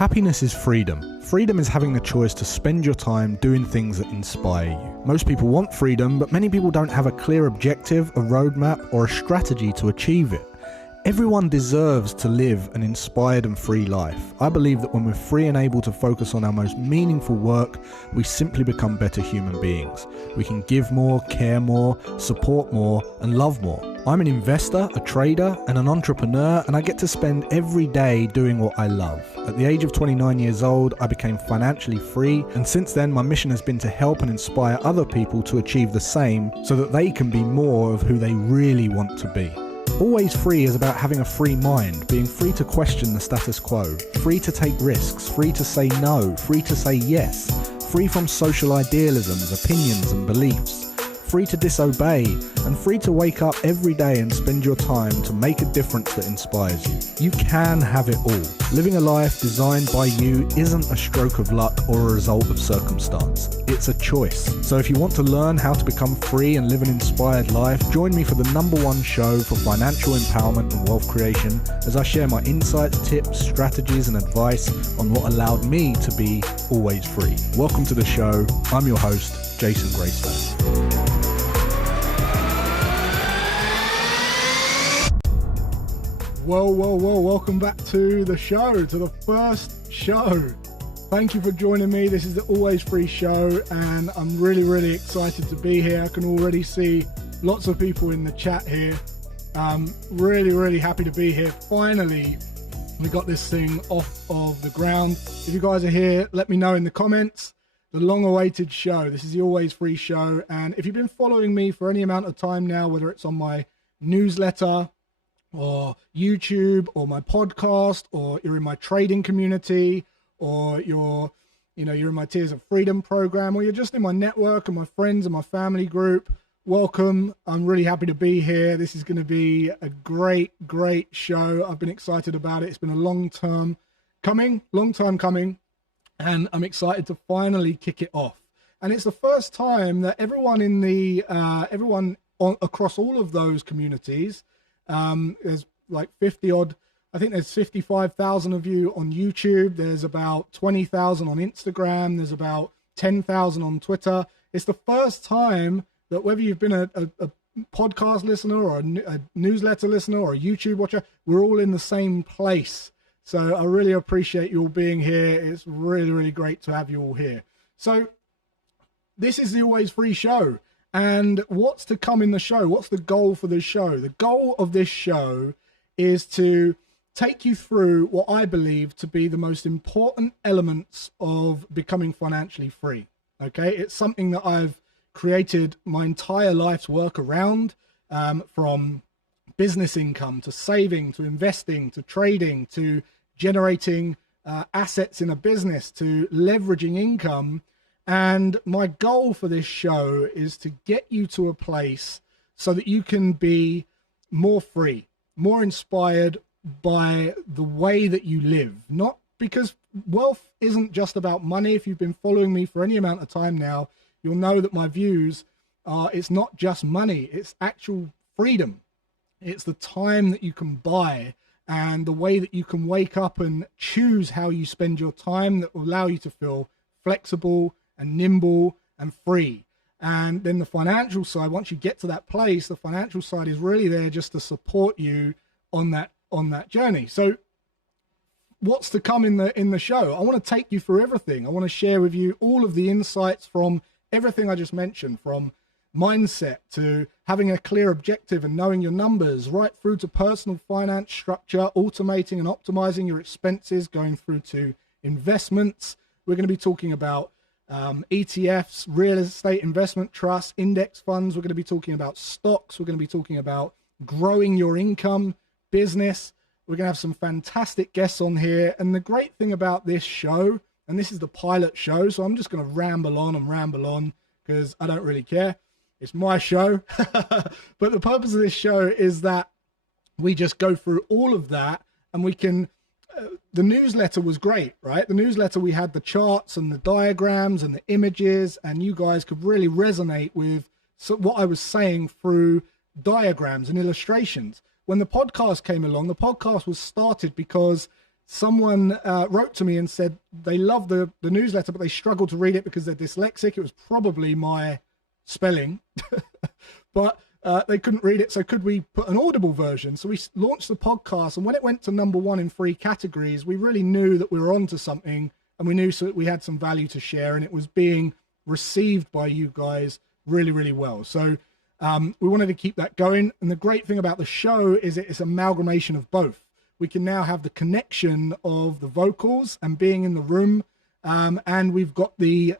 Happiness is freedom. Freedom is having the choice to spend your time doing things that inspire you. Most people want freedom, but many people don't have a clear objective, a roadmap, or a strategy to achieve it. Everyone deserves to live an inspired and free life. I believe that when we're free and able to focus on our most meaningful work, we simply become better human beings. We can give more, care more, support more, and love more. I'm an investor, a trader, and an entrepreneur, and I get to spend every day doing what I love. At the age of 29 years old, I became financially free, and since then my mission has been to help and inspire other people to achieve the same so that they can be more of who they really want to be. Always Free is about having a free mind, being free to question the status quo, free to take risks, free to say no, free to say yes, free from social idealisms, opinions and beliefs, free to disobey, and free to wake up every day and spend your time to make a difference that inspires you. You can have it all. Living a life designed by you isn't a stroke of luck or a result of circumstance. It's a choice. So if you want to learn how to become free and live an inspired life, join me for the #1 show for financial empowerment and wealth creation as I share my insights, tips, strategies, and advice on what allowed me to be always free. Welcome to the show. I'm your host, Jason Graystone. Whoa, welcome back to the show, to the first show. Thank you for joining me. This is the Always Free show, and I'm really excited to be here. I can already see lots of people in the chat here. Really happy to be here. Finally, we got this thing off of the ground. If you guys are here, let me know in the comments. The long-awaited show. This is the Always Free show, and if you've been following me for any amount of time now, whether it's on my newsletter, or YouTube, or my podcast, or you're in my trading community, or you're in my Tears of Freedom program, or you're just in my network and my friends and my family group, welcome. I'm really happy to be here. This is going to be a great show. I've been excited about it. It's been a long time coming, and I'm excited to finally kick it off. And it's the first time that everyone across all of those communities, there's like 50 odd, I think there's 55,000 of you on YouTube. There's about 20,000 on Instagram. There's about 10,000 on Twitter. It's the first time that whether you've been a podcast listener or a newsletter listener or a YouTube watcher, we're all in the same place. So I really appreciate you all being here. It's really great to have you all here. So this is the Always Free show. And what's to come in the show? What's the goal for this show? The goal of this show is to take you through what I believe to be the most important elements of becoming financially free. Okay, it's something that I've created my entire life's work around, from business income to saving to investing to trading to generating assets in a business to leveraging income. And my goal for this show is to get you to a place so that you can be more free, more inspired by the way that you live. Not because wealth isn't just about money. If you've been following me for any amount of time now, you'll know that my views are it's not just money, it's actual freedom. It's the time that you can buy and the way that you can wake up and choose how you spend your time that will allow you to feel flexible and nimble and free. And then the financial side, once you get to that place, the financial side is really there just to support you on that journey. So what's to come in the show? I want to take you through everything. I want to share with you all of the insights from everything I just mentioned, from mindset to having a clear objective and knowing your numbers, right through to personal finance structure, automating and optimizing your expenses, going through to investments. We're going to be talking about ETFs, real estate investment trusts, index funds. We're going to be talking about stocks. We're going to be talking about growing your income, business. We're going to have some fantastic guests on here. And the great thing about this show, and this is the pilot show, so I'm just going to ramble on because I don't really care. It's my show. But the purpose of this show is that we just go through all of that, and we can the newsletter was great, right? The newsletter, we had the charts and the diagrams and the images, and you guys could really resonate with what I was saying through diagrams and illustrations. When the podcast came along, the podcast was started because someone wrote to me and said they love the newsletter, but they struggle to read it because they're dyslexic. It was probably my spelling, but they couldn't read it. So could we put an audible version? So we launched the podcast, and when it went to #1 in 3 categories, we really knew that we were onto something, and we knew so that we had some value to share, and it was being received by you guys really, really well. So we wanted to keep that going. And the great thing about the show is it's an amalgamation of both. We can now have the connection of the vocals and being in the room. And we've got the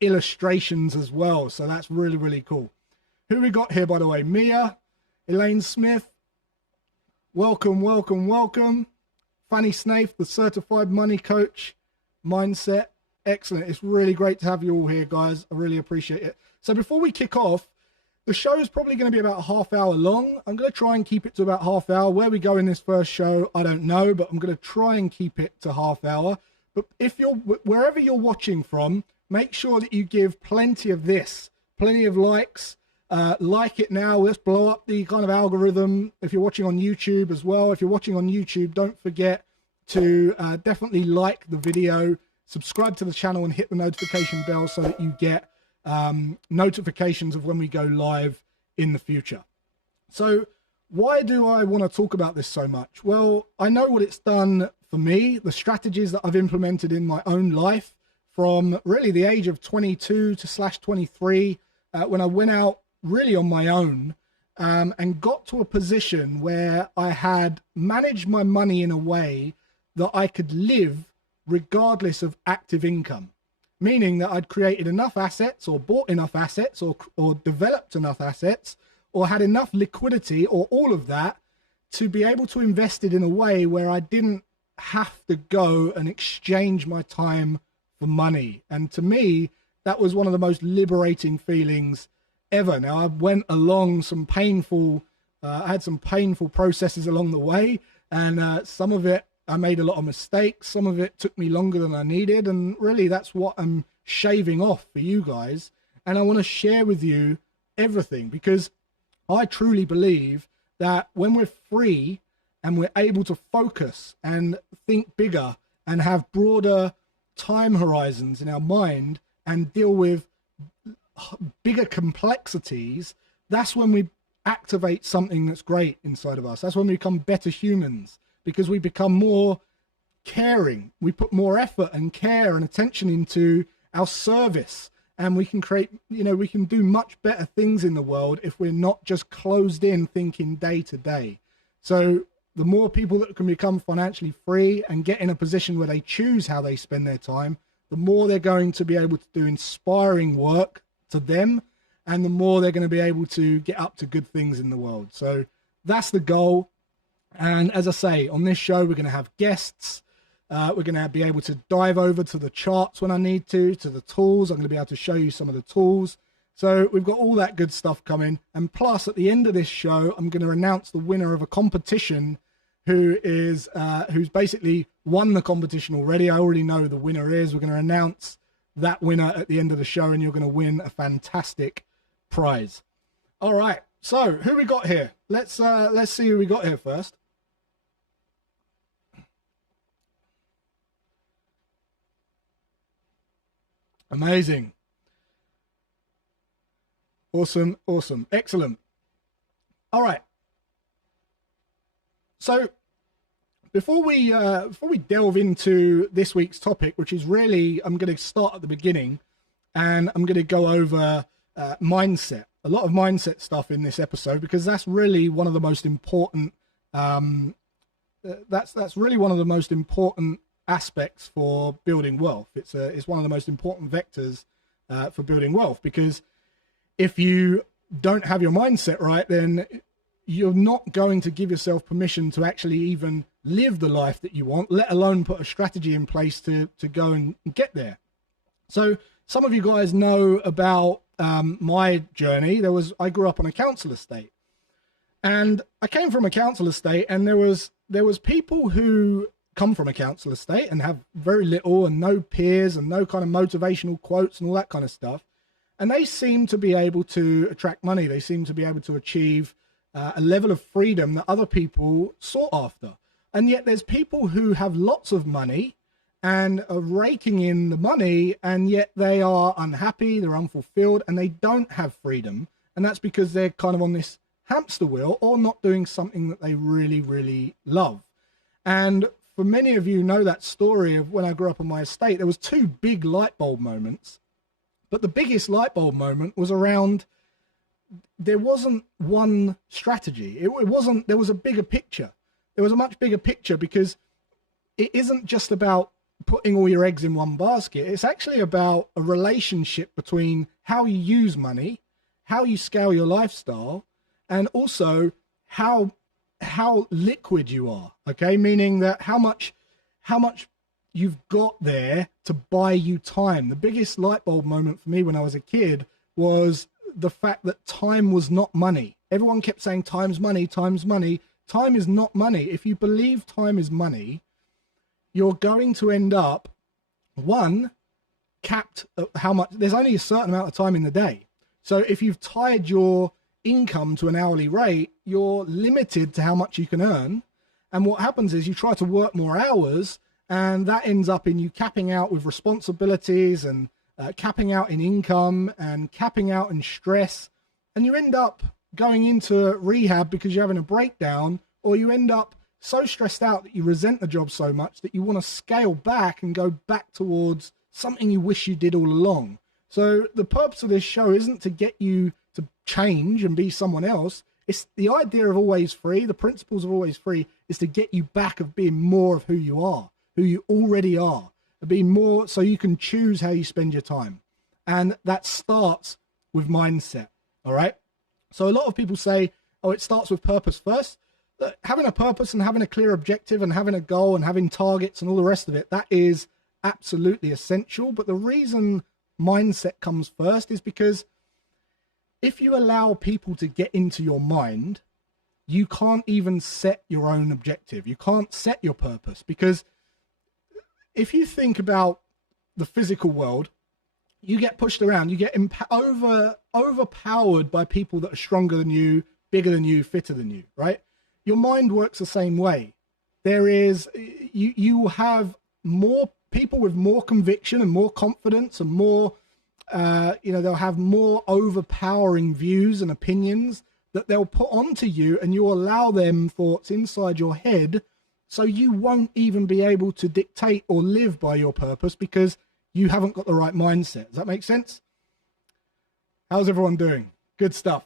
illustrations as well. So that's really, really cool. Who we got here, by the way? Mia, Elaine Smith. Welcome, welcome, welcome. Fanny Snaith, the certified money coach, mindset. Excellent. It's really great to have you all here, guys. I really appreciate it. So before we kick off, the show is probably going to be about a half hour long. I'm going to try and keep it to about half hour. Where we go in this first show, I don't know, but I'm going to try and keep it to half hour. But if you're, wherever you're watching from, make sure that you give plenty of this, plenty of likes. Like it now. Let's blow up the kind of algorithm. If you're watching on YouTube as well, if you're watching on YouTube, don't forget to definitely like the video, subscribe to the channel, and hit the notification bell so that you get notifications of when we go live in the future. So why do I want to talk about this so much? Well, I know what it's done for me, the strategies that I've implemented in my own life from really the age of 22 to /23, when I went out really on my own and got to a position where I had managed my money in a way that I could live regardless of active income. Meaning that I'd created enough assets or bought enough assets or developed enough assets or had enough liquidity or all of that to be able to invest it in a way where I didn't have to go and exchange my time for money. And to me, that was one of the most liberating feelings ever. Now, I went along some painful, I had some painful processes along the way, and some of it, I made a lot of mistakes. Some of it took me longer than I needed. And really, that's what I'm shaving off for you guys. And I want to share with you everything, because I truly believe that when we're free and we're able to focus and think bigger and have broader time horizons in our mind and deal with bigger complexities, that's when we activate something that's great inside of us. That's when we become better humans, because we become more caring. We put more effort and care and attention into our service, and we can create, you know, we can do much better things in the world if we're not just closed in thinking day to day. So the more people that can become financially free and get in a position where they choose how they spend their time, the more they're going to be able to do inspiring work to them, and the more they're going to be able to get up to good things in the world. So that's the goal. And as I say, on this show, we're going to have guests. We're going to be able to dive over to the charts when I need to the tools. I'm going to be able to show you some of the tools. So we've got all that good stuff coming. And plus, at the end of this show, I'm going to announce the winner of a competition who's basically won the competition already. I already know who the winner is. We're going to announce that winner at the end of the show, and you're going to win a fantastic prize. All right. So who we got here? Let's see who we got here first. Amazing. Awesome. Awesome. Excellent. All right. So before we delve into this week's topic, which is really, I'm going to start at the beginning, and I'm going to go over mindset, a lot of mindset stuff in this episode, because that's really one of the most important, that's really one of the most important aspects for building wealth. It's one of the most important vectors for building wealth, because if you don't have your mindset right, then you're not going to give yourself permission to actually even live the life that you want, let alone put a strategy in place to go and get there. So some of you guys know about my journey. I grew up on a council estate, and I came from a council estate, and there was people who come from a council estate and have very little and no peers and no kind of motivational quotes and all that kind of stuff. And they seem to be able to attract money. They seem to be able to achieve a level of freedom that other people sought after. And yet there's people who have lots of money and are raking in the money, and yet they are unhappy, they're unfulfilled, and they don't have freedom. And that's because they're kind of on this hamster wheel or not doing something that they really, really love. And for many of you know that story of when I grew up on my estate, there was two big light bulb moments. But the biggest light bulb moment was around, there wasn't one strategy. It wasn't, there was a bigger picture. There was a much bigger picture, because it isn't just about putting all your eggs in one basket. It's actually about a relationship between how you use money, how you scale your lifestyle, and also how liquid you are. Okay, meaning that how much you've got there to buy you time. The biggest light bulb moment for me when I was a kid was the fact that time was not money. Everyone kept saying time's money, time's money. Time is not money. If you believe time is money, you're going to end up, one, capped at how much. There's only a certain amount of time in the day. So if you've tied your income to an hourly rate, you're limited to how much you can earn. And what happens is you try to work more hours, and that ends up in you capping out with responsibilities, and capping out in income, and capping out in stress. And you end up going into rehab because you're having a breakdown, or you end up so stressed out that you resent the job so much that you want to scale back and go back towards something you wish you did all along. So the purpose of this show isn't to get you to change and be someone else. It's the idea of always free. The principles of always free is to get you back of being more of who you are, who you already are, being more, so you can choose how you spend your time. And that starts with mindset. All right. So a lot of people say, oh, it starts with purpose first. Having a purpose and having a clear objective and having a goal and having targets and all the rest of it, that is absolutely essential. But the reason mindset comes first is because if you allow people to get into your mind, you can't even set your own objective. You can't set your purpose, because if you think about the physical world, you get pushed around, you get overpowered by people that are stronger than you, bigger than you, fitter than you, right? Your mind works the same way. There is, you have more people with more conviction and more confidence and more, they'll have more overpowering views and opinions that they'll put onto you, and you allow them thoughts inside your head, so you won't even be able to dictate or live by your purpose because you haven't got the right mindset. Does that make sense? How's everyone doing? Good stuff.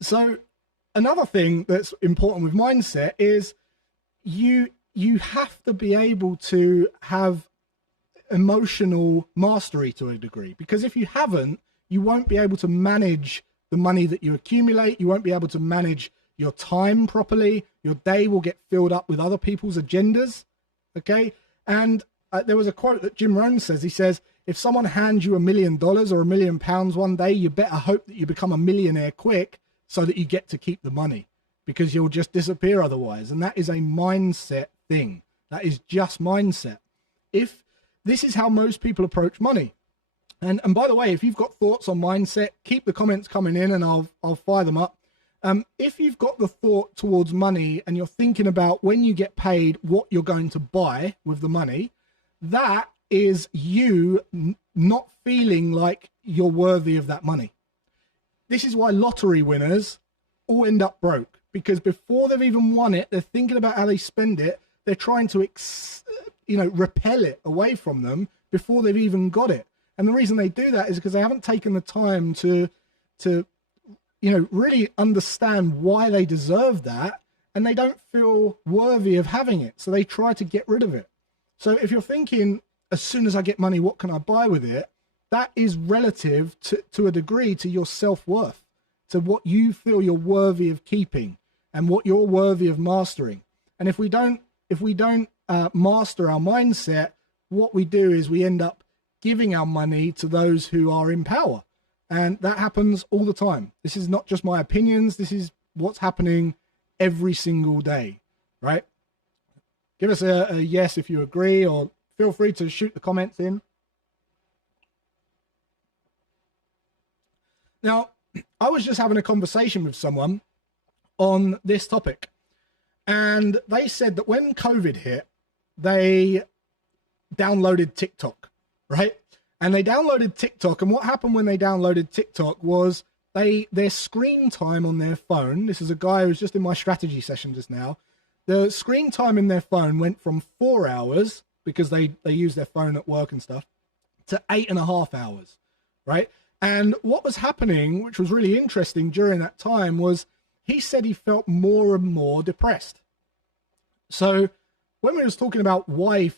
So another thing that's important with mindset is you have to be able to have emotional mastery to a degree, because if you haven't, you won't be able to manage the money that you accumulate. You won't be able to manage your time properly. Your day will get filled up with other people's agendas. Okay. And there was a quote that Jim Rohn says. He says, if someone hands you $1 million or £1 million one day, you better hope that you become a millionaire quick so that you get to keep the money, because you'll just disappear otherwise. And that is a mindset thing. That is just mindset. If this is how most people approach money. And by the way, if you've got thoughts on mindset, keep the comments coming in and I'll fire them up. If you've got the thought towards money and you're thinking about when you get paid, what you're going to buy with the money, that is you not feeling like you're worthy of that money. This is why lottery winners all end up broke, because before they've even won it, they're thinking about how they spend it. They're trying to, repel it away from them before they've even got it. And the reason they do that is because they haven't taken the time to really understand why they deserve that, and they don't feel worthy of having it. So they try to get rid of it. So if you're thinking, as soon as I get money, what can I buy with it? That is relative to a degree to your self-worth, to what you feel you're worthy of keeping and what you're worthy of mastering. And if we don't master our mindset, what we do is we end up giving our money to those who are in power. And that happens all the time. This is not just my opinions. This is what's happening every single day, right? Give us a yes if you agree, or feel free to shoot the comments in. Now, I was just having a conversation with someone on this topic, And they said that when COVID hit, they downloaded TikTok, right? And they downloaded TikTok. And what happened when they downloaded TikTok was their screen time on their phone. This is a guy who was just in my strategy session just now. The screen time in their phone went from 4 hours, because they use their phone at work and stuff, to 8.5 hours, right? And what was happening, which was really interesting during that time, was he said he felt more and more depressed. So when we was talking about why he